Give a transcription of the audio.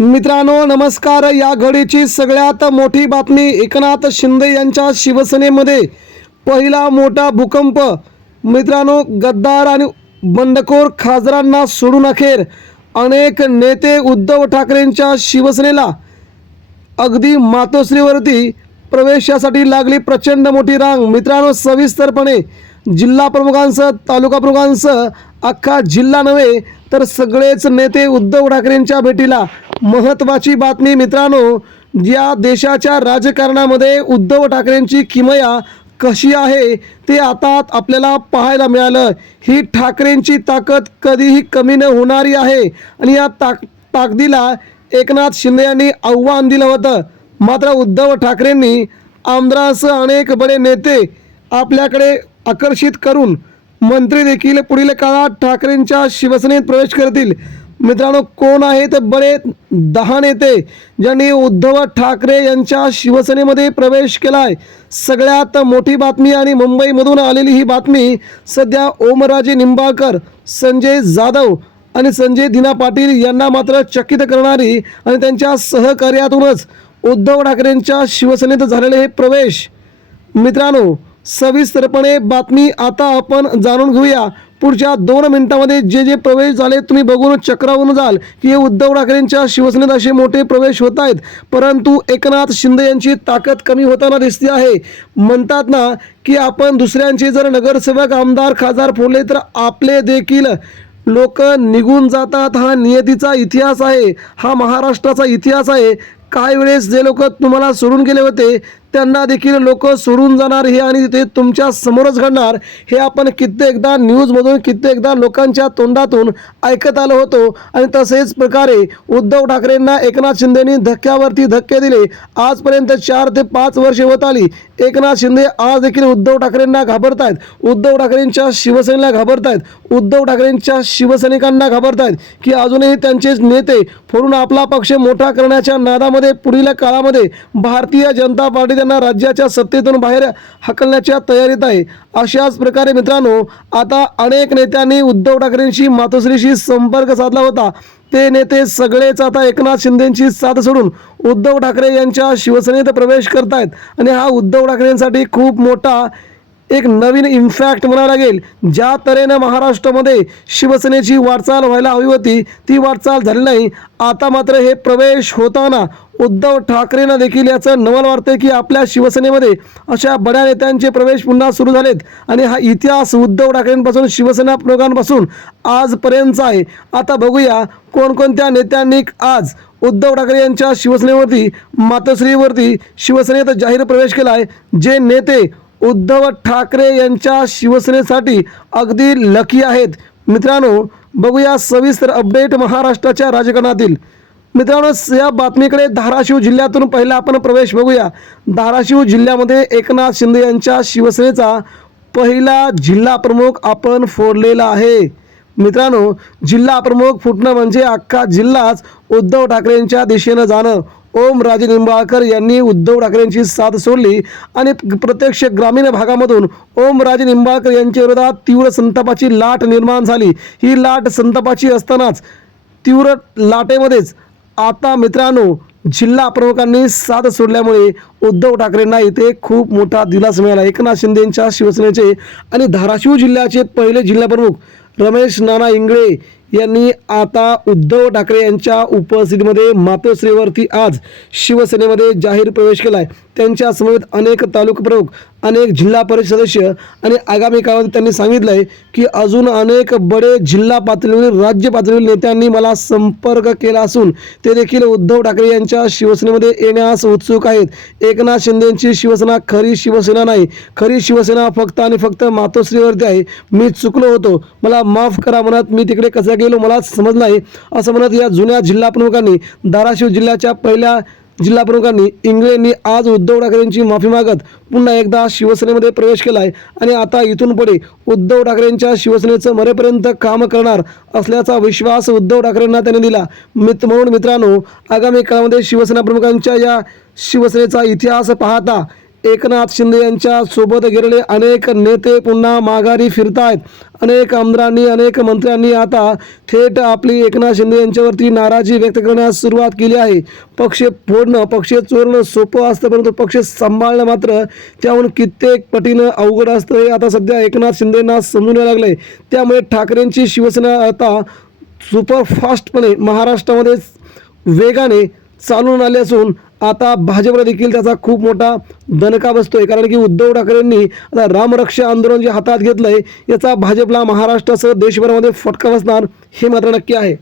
मित्रांनो नमस्कार। या घडीची सगळ्यात मोठी बातमी, एकनाथ शिंदे यांच्या शिवसेनेमध्ये पहिला मोठा भूकंप। मित्रांनो, गद्दार आणि बंडखोर खासदारांना सोडून अखेर अनेक नेते उद्धव ठाकरेंच्या शिवसेनेला अगदी मातोश्रीवरती प्रवेशासाठी लागली प्रचंड मोठी रांग। मित्रांनो, सविस्तरपणे जिल्हा प्रमुखांसह तालुका प्रमुखांसह अख्खा जिल्हा नव्हे तर सगळेच नेते उद्धव ठाकरेंच्या भेटीला। महत्त्वाची बातमी मित्रांनो, या देशाच्या राजकारणामध्ये उद्धव ठाकरेंची किमया कशी आहे ते आता आपल्याला पाहायला मिळालं। ही ठाकरेंची ताकद कधीही कमी न होणारी आहे आणि या ताकदीला एकनाथ शिंदे यांनी आव्हान दिलं होतं। मात्र उद्धव ठाकरेंनी आमदारांसह अनेक बडे नेते आपल्याकडे आकर्षित करून मंत्री देखील पुढील काळात ठाकरेंच्या शिवसेनेत प्रवेश करतील। मित्रांनो, कोण आहेत बडे 10 नेते ज्यांनी उद्धव ठाकरे यांच्या शिवसेनेमध्ये प्रवेश केलाय? सगळ्यात मोठी बातमी आणि मुंबईमधून आलेली ही बातमी सध्या ओमराजे निंबाळकर, संजय जाधव आणि संजय दिना पाटील यांना मात्र चकित करणारी आणि त्यांच्या सहकार्यातूनच उद्धव ठाकरेंच्या शिवसेनेत झालेले हे प्रवेश। मित्रांनो, सविस्तरपणे बातमी आता आपण जाणून घेऊया। पुढच्या 2 मिनिटांमध्ये जे जे प्रवेश झाले तुम्ही बघून चक्रावून जाल की हे उद्धव ठाकरेंच्या शिवसेनेत असे मोठे प्रवेश होत आहेत। परंतु एकनाथ शिंदे यांची ताकद कमी होताना दिसते आहे। म्हणतात ना की आपण दुसऱ्यांचे जर नगरसेवक आमदार खासदार फोडले तर आपले देखील लोक निघून जातात। हा नियतीचा इतिहास आहे, हा महाराष्ट्राचा इतिहास आहे। काही वेळेस जे लोक तुम्हाला सोडून गेले होते त्यांना देखील लोक सोडून जाणार हे आणि ते तुमच्या समोरच घडणार हे आपण कित्येकदा न्यूजमधून कित्येकदा लोकांच्या तोंडातून ऐकत आलो होतो। आणि तसेच प्रकारे उद्धव ठाकरेंना एकनाथ शिंदेंनी धक्क्यावरती धक्के दिले। आजपर्यंत 4 ते 5 वर्षे होत आली। एकनाथ शिंदे आज देखील उद्धव ठाकरेंना घाबरतायत, उद्धव ठाकरेंच्या शिवसेनेला घाबरतायत, उद्धव ठाकरेंच्या शिवसैनिकांना घाबरतायत की अजूनही त्यांचे नेते फोडून आपला पक्ष मोठा करण्याच्या नादामध्ये पुढील काळामध्ये भारतीय जनता पार्टी त्यांना राज्याच्या सत्तेतून बाहेर हकलण्याच्या तयारीत आहे। अशाच प्रकारे मित्रांनो, आता अनेक नेत्यांनी उद्धव ठाकरेंशी मातोश्रीशी संपर्क साधला होता। ते नेते सगळेच आता एकनाथ शिंदेंची साथ सोडून उद्धव ठाकरे यांच्या शिवसेनेत प्रवेश करतायत आणि हा उद्धव ठाकरेंसाठी खूप मोठा एक नवीन इम्पॅक्ट म्हणावं लागेल। ज्या तऱ्हेनं महाराष्ट्रामध्ये शिवसेनेची वाटचाल व्हायला हवी होती ती वाटचाल झाली नाही। आता मात्र हे प्रवेश होताना उद्धव ठाकरेंना देखील याचं नवल वाटतंय की आपल्या शिवसेनेमध्ये अशा बड्या नेत्यांचे प्रवेश पुन्हा सुरू झालेत आणि हा इतिहास उद्धव ठाकरेंपासून शिवसेना प्रमुखांपासून आजपर्यंतचा आहे। आता बघूया कोणकोणत्या नेत्यांनी आज उद्धव ठाकरे यांच्या शिवसेनेवरती मातोश्रीवरती शिवसेनेत जाहीर प्रवेश केला आहे। जे नेते उद्धव ठाकरे यांच्या शिवसेनेसाठी अगदी लकी आहेत। मित्रांनो, बघूया सविस्तर अपडेट महाराष्ट्राच्या राजकारणातील। मित्रांनो, या बातमीकडे धाराशिव जिल्ह्यातून पहिला आपण प्रवेश बघूया। धाराशिव जिल्ह्यामध्ये एकनाथ शिंदे यांच्या शिवसेनेचा पहिला जिल्हा प्रमुख आपण फोडलेला आहे। मित्रांनो, जिल्हा प्रमुख फुटणं म्हणजे अख्खा जिल्हाच उद्धव ठाकरेंच्या दिशेनं जाणं। ओमराजे निंबाळकर यांनी उद्धव ठाकरेंची साथ सोडली आणि प्रत्यक्ष ग्रामीण भागामधून ओमराजे निंबाळकर यांच्या विरोधात तीव्र संतापाची लाट निर्माण झाली। ही लाट संतापाची असतानाच तीव्र लाटेमध्येच आता मित्रांनो जिल्हा प्रमुखांनी साथ सोडल्यामुळे उद्धव ठाकरेंना इथे खूप मोठा दिलासा मिळाला। एकनाथ शिंदेंच्या शिवसेनेचे आणि धाराशिव जिल्ह्याचे पहिले जिल्हा प्रमुख रमेश नाना इंगळे यांनी आता उद्धव ठाकरे यांच्या उपस्थितीमध्ये मातोश्रीवरती आज शिवसेनेमध्ये जाहीर प्रवेश केला आहे। त्यांच्या समवेत अनेक तालुका प्रमुख, अनेक जिल्हा परिषद सदस्य आणि आगामी काळामध्ये त्यांनी सांगितलं आहे की अजून अनेक बडे जिल्हा पातळीवर राज्य पातळीवर नेत्यांनी मला संपर्क केला असून ते देखील उद्धव ठाकरे यांच्या शिवसेनेमध्ये येण्यास उत्सुक आहेत। एकनाथ शिंदेंची शिवसेना खरी शिवसेना नाही, खरी शिवसेना फक्त आणि फक्त मातोश्रीवरती आहे। मी चुकलो होतो, मला माफ करा म्हणत मी तिकडे कसं गेलो मला समज नाही असं म्हणत या जुन्या जिल्हा प्रमुखांनी धाराशिव जिल्ह्याच्या पहिल्या जिल्हा प्रमुखांनी इंगळेंनी आज उद्धव ठाकरेंची माफी मागत पुन्हा एकदा शिवसेनेमध्ये प्रवेश केला आहे आणि आता इथून पुढे उद्धव ठाकरेंच्या शिवसेनेचं मरेपर्यंत काम करणार असल्याचा विश्वास उद्धव ठाकरेंना त्यांनी दिला। म्हणून मित्रांनो, आगामी काळामध्ये शिवसेना प्रमुखांच्या या शिवसेनेचा इतिहास पाहता एकनाथ शिंदे यांच्या सोबत गेलेले अनेक नेते पुन्हा माघारी फिरतायत. अनेक आमदारांनी अनेक मंत्र्यांनी आता थेट आपली एकनाथ शिंदे यांच्यावरती नाराजी व्यक्त करण्यास सुरुवात केली आहे. पक्ष फोडणं पक्ष चोरणं सोपं असतं, परंतु पक्ष सांभाळणं मात्र त्याहून कित्येक पटीनं अवघड असतं हे आता सध्या एकनाथ शिंदेंना समजून यायला लागलंय. त्यामुळे ठाकरेंची शिवसेना आता सुपरफास्टपणे महाराष्ट्रामध्ये वेगाने चालून आले असून आता भाजपला देखील त्याचा खूप मोठा दणका बसतोय. कारण की उद्धव ठाकरेंनी आता रामरक्षा आंदोलन जे हातात घेतलंय याचा भाजपला महाराष्ट्रासह देशभरामध्ये फटका बसणार हे मात्र नक्की आहे.